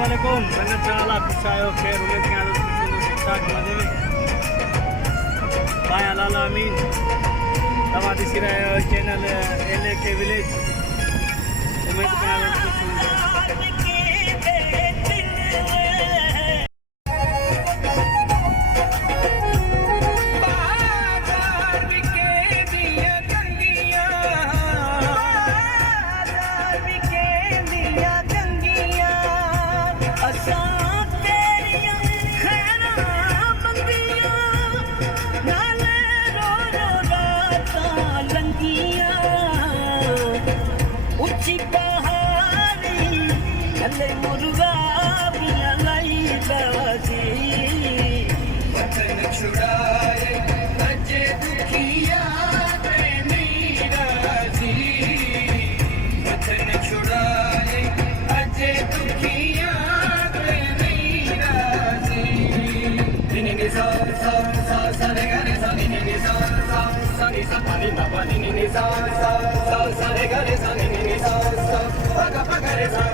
Assalamualaikum. Sangat salah saya khair umat ke atas kucing siksak made में भाई अल्लाह आमीन तवादी सिराय channel एले के विलेज उम्मीद के आदत कुछ मुर्गा पिया लाई बाजी वतन छुड़ाए अजे दुखिया राजी वतन छुड़ाए अजे दुखिया राजी निनी नि सा सा सा सा रे गा रे सा निनी नि सा सा सा नि सा पा नि मा पा निनी नि सा सा सा सा रे गा रे सा निनी नि सा सा पा गा रे सा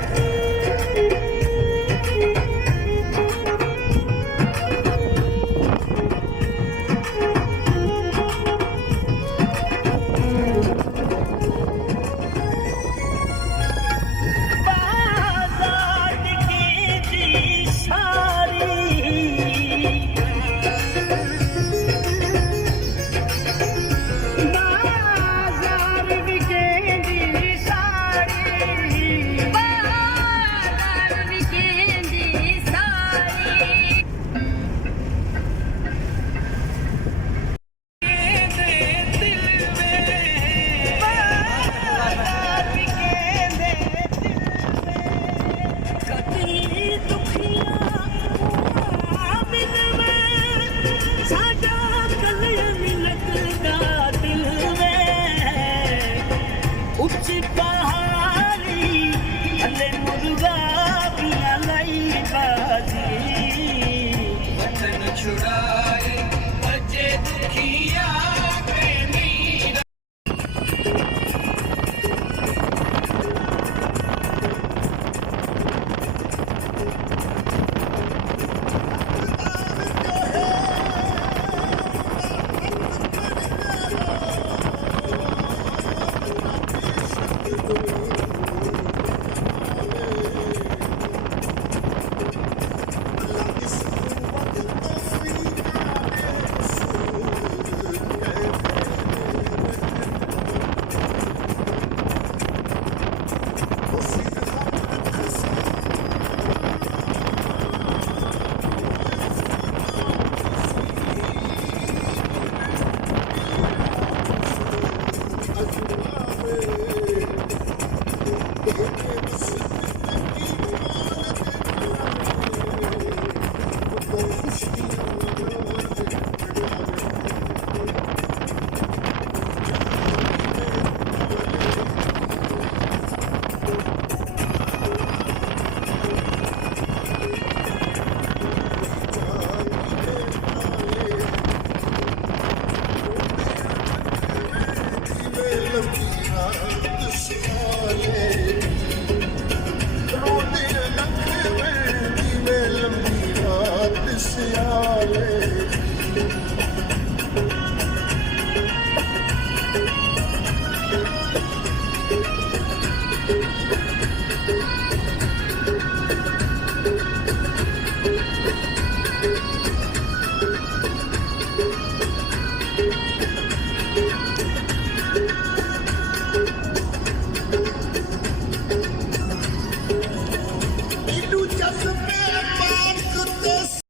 Love,